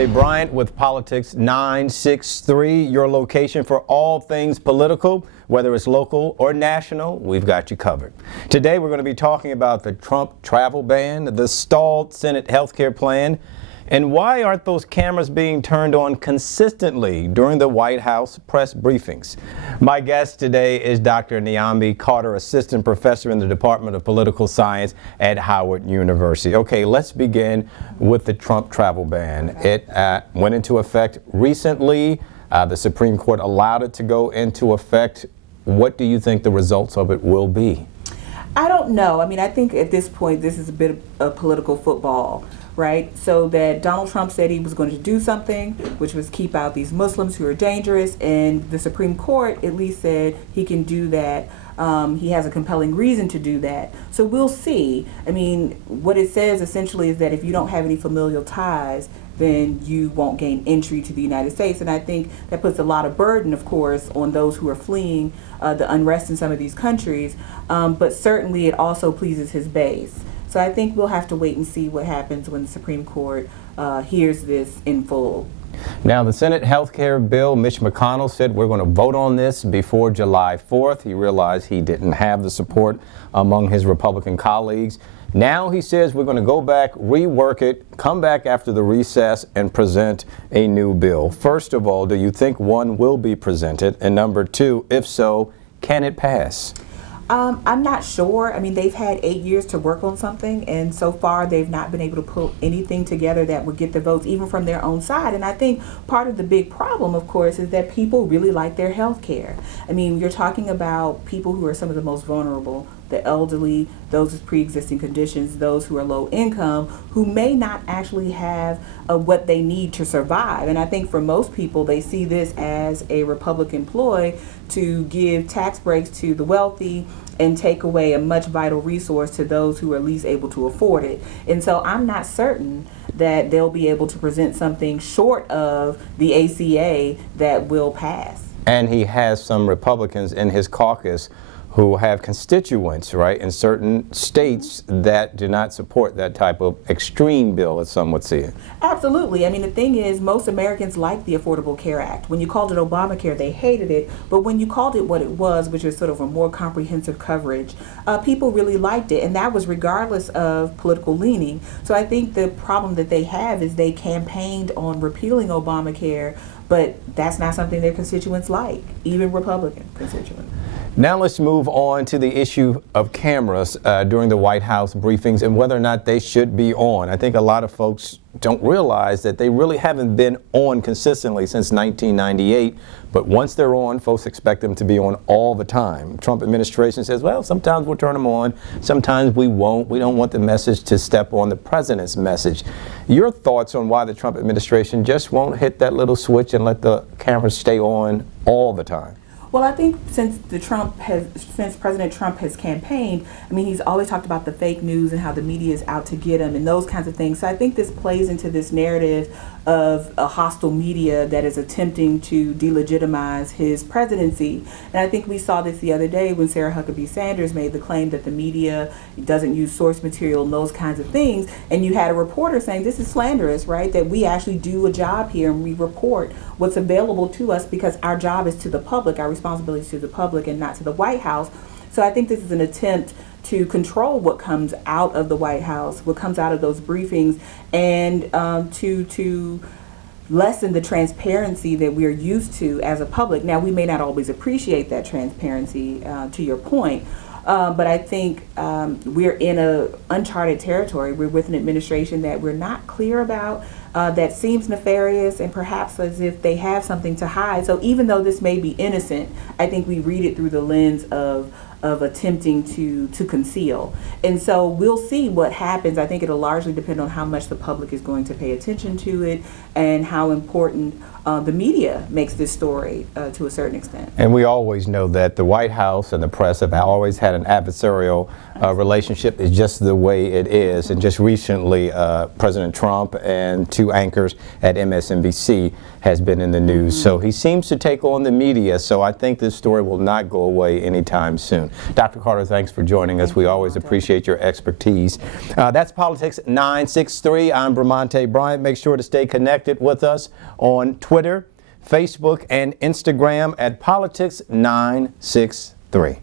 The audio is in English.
Dante Bryant with Politics963, your location for all things political, whether it's local or national, we've got you covered. Today we're going to be talking about the Trump travel ban, the stalled Senate healthcare plan, and why aren't those cameras being turned on consistently during the White House press briefings? My guest today is Dr. Nyambi Carter, Assistant Professor in the Department of Political Science at Howard University. Okay, let's begin with the Trump travel ban. It went into effect recently. The Supreme Court allowed it to go into effect. What do you think the results of it will be? I don't know. I mean, I think at this point, this is a bit of political football, right? So that Donald Trump said he was going to do something, which was keep out these Muslims who are dangerous, and the Supreme Court at least said he can do that. He has a compelling reason to do that. So we'll see. I mean, what it says essentially is that if you don't have any familial ties, then you won't gain entry to the United States. And I think that puts a lot of burden, of course, on those who are fleeing the unrest in some of these countries. But certainly it also pleases his base. So I think we'll have to wait and see what happens when the Supreme Court hears this in full. Now, the Senate health care bill, Mitch McConnell said we're going to vote on this before July 4th. He realized he didn't have the support among his Republican colleagues. Now he says we're going to go back, rework it, come back after the recess, and present a new bill. First of all, do you think one will be presented? And number two, if so, can it pass? I'm not sure. I mean, they've had 8 years to work on something, and so far they've not been able to put anything together that would get the votes, even from their own side. And I think part of the big problem, of course, is that people really like their health care. I mean, you're talking about people who are some of the most vulnerable, the elderly, those with pre-existing conditions, those who are low income, who may not actually have what they need to survive. And I think for most people, they see this as a Republican ploy to give tax breaks to the wealthy and take away a much vital resource to those who are least able to afford it. And so I'm not certain that they'll be able to present something short of the ACA that will pass. And he has some Republicans in his caucus who have constituents, right, in certain states that do not support that type of extreme bill, as some would see it. Absolutely. I mean, the thing is, most Americans like the Affordable Care Act. When you called it Obamacare, they hated it. But when you called it what it was, which is sort of a more comprehensive coverage, people really liked it. And that was regardless of political leaning. So I think the problem that they have is they campaigned on repealing Obamacare, but that's not something their constituents like, even Republican constituents. Now let's move on to the issue of cameras during the White House briefings and whether or not they should be on. I think a lot of folks don't realize that they really haven't been on consistently since 1998. But once they're on, folks expect them to be on all the time. Trump administration says, well, sometimes we'll turn them on, sometimes we won't. We don't want the message to step on the president's message. Your thoughts on why the Trump administration just won't hit that little switch and let the cameras stay on all the time? Well, I think since President Trump has campaigned, I mean, he's always talked about the fake news and how the media is out to get him and those kinds of things. So I think this plays into this narrative of a hostile media that is attempting to delegitimize his presidency. And I think we saw this the other day when Sarah Huckabee Sanders made the claim that the media doesn't use source material and those kinds of things. And you had a reporter saying, this is slanderous, right? That we actually do a job here and we report what's available to us because our job is to the public, our responsibility is to the public and not to the White House. So I think this is an attempt to control what comes out of the White House, what comes out of those briefings, and to lessen the transparency that we're used to as a public. Now, we may not always appreciate that transparency, to your point, but I think we're in uncharted territory. We're with an administration that we're not clear about, that seems nefarious and perhaps as if they have something to hide. So even though this may be innocent, I think we read it through the lens of attempting to conceal. And so we'll see what happens. I think it'll largely depend on how much the public is going to pay attention to it and how important the media makes this story to a certain extent. And we always know that the White House and the press have always had an adversarial relationship. It's just the way it is. And just recently, President Trump and two anchors at MSNBC has been in the news. So he seems to take on the media. So I think this story will not go away anytime soon. Dr. Carter, thanks for joining us. We always appreciate your expertise. That's Politics 963. I'm Bramante Bryant. Make sure to stay connected with us on Twitter, Facebook, and Instagram at Politics 963.